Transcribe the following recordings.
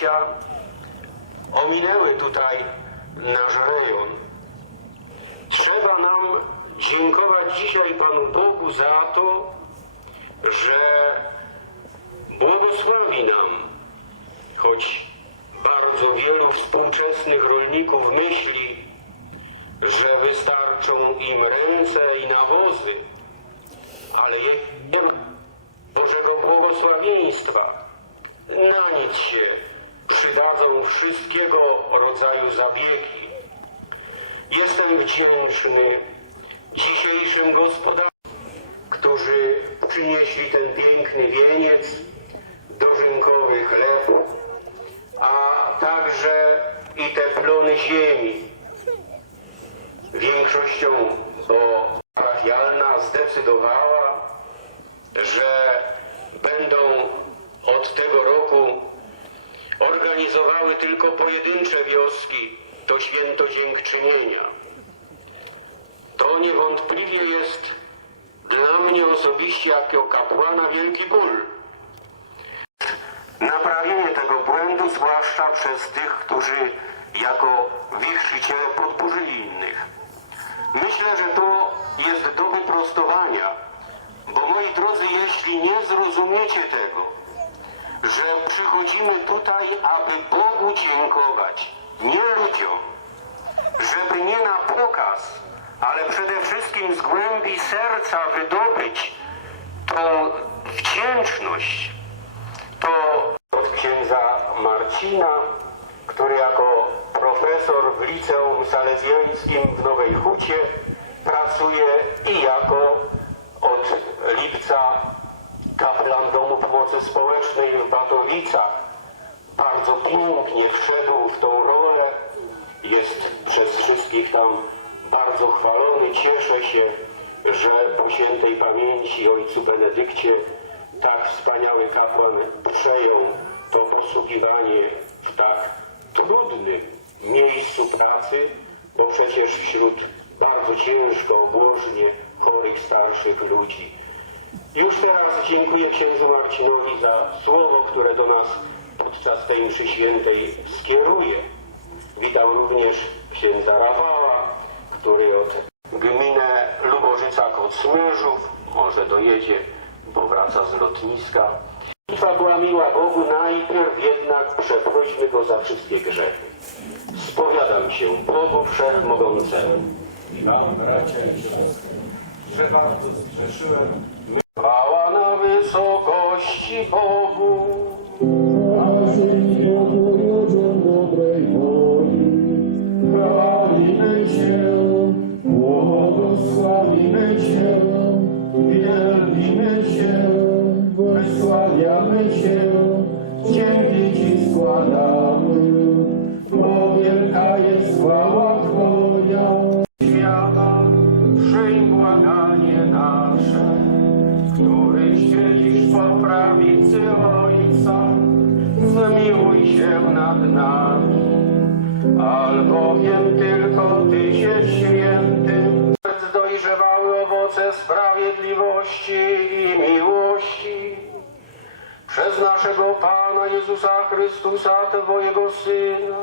życia ominęły tutaj nasz rejon. Trzeba nam dziękować dzisiaj Panu Bogu za to, że błogosławi nam, choć bardzo wielu współczesnych rolników myśli, że wystarczą im ręce i nawozy, ale je- nie ma Bożego błogosławieństwa. Na nic się przydadzą wszystkiego rodzaju zabiegi. Jestem wdzięczny dzisiejszym gospodarzom, którzy przynieśli ten piękny wieniec, dożynkowy chleb, a także i te plony ziemi. Większością, bo parafialna zdecydowała, że będą od tego roku organizowały tylko pojedyncze wioski, to święto dziękczynienia. To niewątpliwie jest dla mnie osobiście jako kapłana wielki ból. Naprawienie tego błędu, zwłaszcza przez tych, którzy jako wichrzyciele podburzyli innych. Myślę, że to jest do wyprostowania, bo moi drodzy, jeśli nie zrozumiecie tego, że przychodzimy tutaj, aby Bogu dziękować, nie ludziom, żeby nie na pokaz, ale przede wszystkim z głębi serca wydobyć tą wdzięczność, to od księdza Marcina, który jako profesor w liceum salezjańskim w Nowej Hucie pracuje i jako od lipca kaplan Domu Pomocy Społecznej w Batowicach. Bardzo pięknie wszedł w tą rolę, jest przez wszystkich tam bardzo chwalony. Cieszę się, że po świętej pamięci ojcu Benedykcie tak wspaniały kapłan przejął to posługiwanie w tak trudnym miejscu pracy, bo przecież wśród bardzo ciężko, obłożnie chorych starszych ludzi. Już teraz dziękuję księdzu Marcinowi za słowo, które do nas podczas tej mszy świętej skieruje. Witam również księdza Rafała, który od gminę Lubożyca koło Smyżów, może dojedzie, bo wraca z lotniska. Bitwa była miła Bogu, najpierw jednak przeprośmy Go za wszystkie grzechy. Spowiadam się Bogu Wszechmogącemu. I wam, bracia i siostry, że bardzo zgrzeszyłem, Chwała na wysokości Bogu. Bogu ludziom dobrej woli, chwalimy Cię, błogosławimy Cię, nad nami, albowiem tylko Ty się świętym, dojrzewały owoce sprawiedliwości i miłości. Przez naszego Pana Jezusa Chrystusa, Twojego Syna,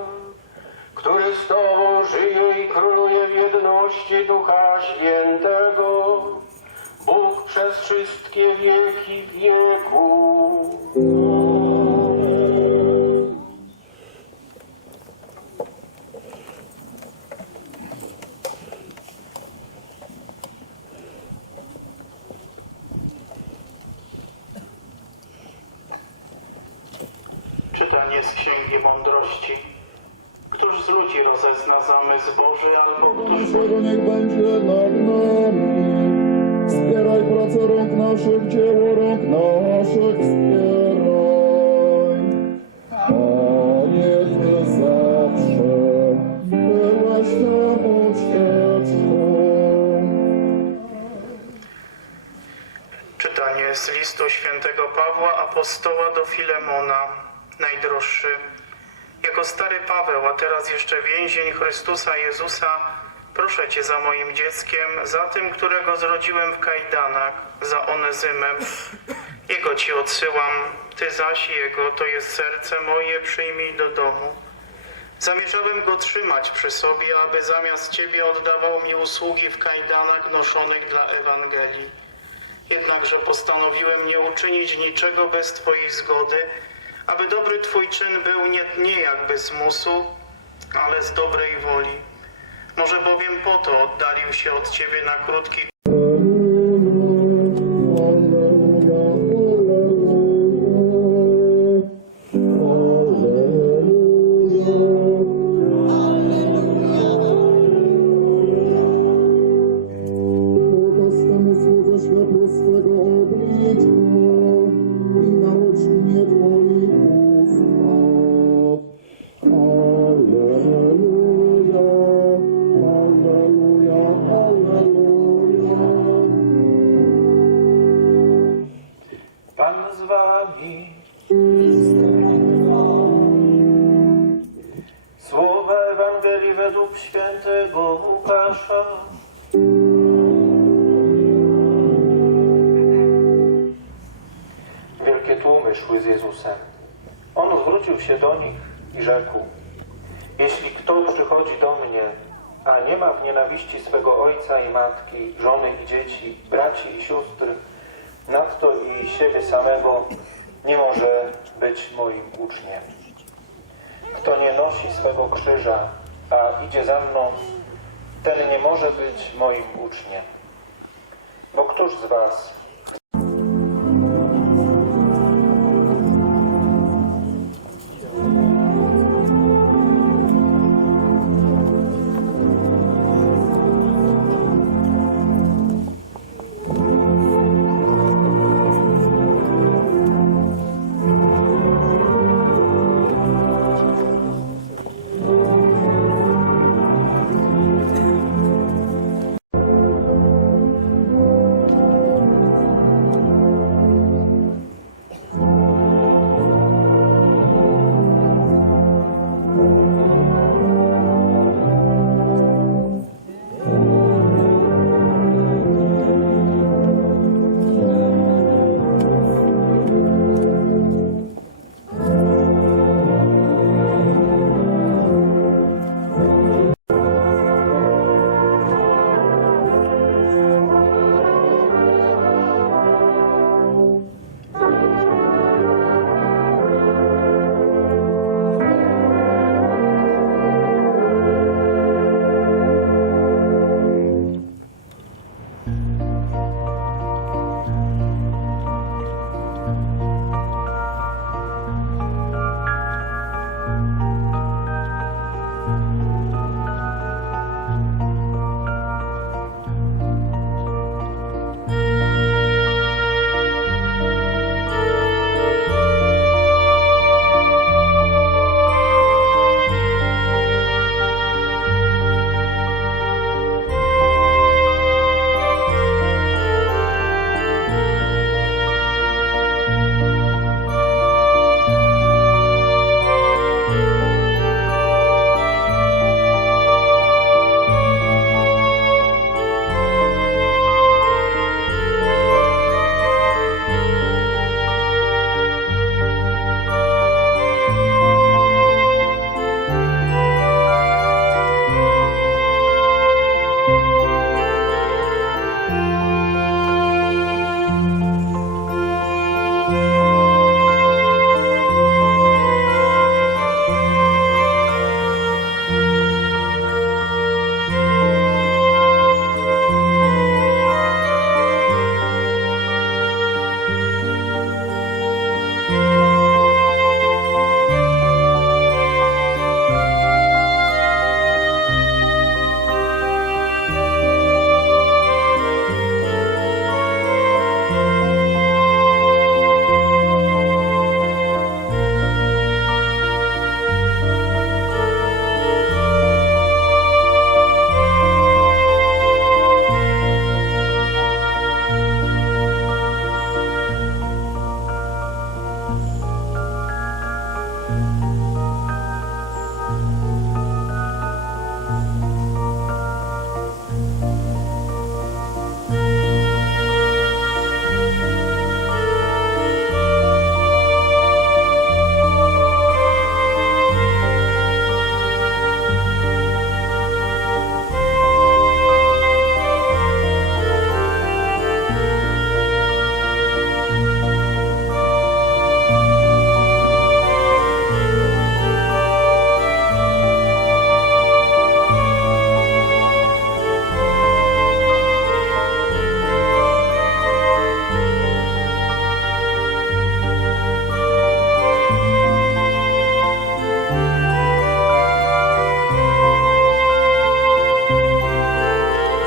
który z Tobą żyje i króluje w jedności Ducha Świętego, Bóg przez wszystkie wieki wieku. Czytanie z Księgi Mądrości. Któż z ludzi rozezna zamysł Boży, albo któż Czego niech będzie nad nami. Wspieraj pracę rąk naszych, dzieło rąk naszych wspieraj. Panie, Ty zawsze byłeś nam ucieczką. Czytanie z listu świętego Pawła apostoła do Filemona, najdroższy. Jako stary Paweł, a teraz jeszcze więzień Chrystusa Jezusa, proszę Cię za moim dzieckiem, za tym, którego zrodziłem w kajdanach, za Onezymem, Jego Ci odsyłam, Ty zaś Jego, to jest serce moje, przyjmij do domu. Zamierzałem Go trzymać przy sobie, aby zamiast Ciebie oddawał mi usługi w kajdanach noszonych dla Ewangelii. Jednakże postanowiłem nie uczynić niczego bez Twojej zgody, aby dobry Twój czyn był nie, nie jakby z musu, ale z dobrej woli. Może bowiem po to oddalił się od Ciebie na krótki Wielkie tłumy szły z Jezusem. On zwrócił się do nich i rzekł: Jeśli kto przychodzi do mnie, a nie ma w nienawiści swego ojca i matki, żony i dzieci, braci i sióstr, nadto i siebie samego, nie może być moim uczniem. Kto nie nosi swego krzyża, a idzie za mną, ten nie może być moim uczniem. Bo któż z was,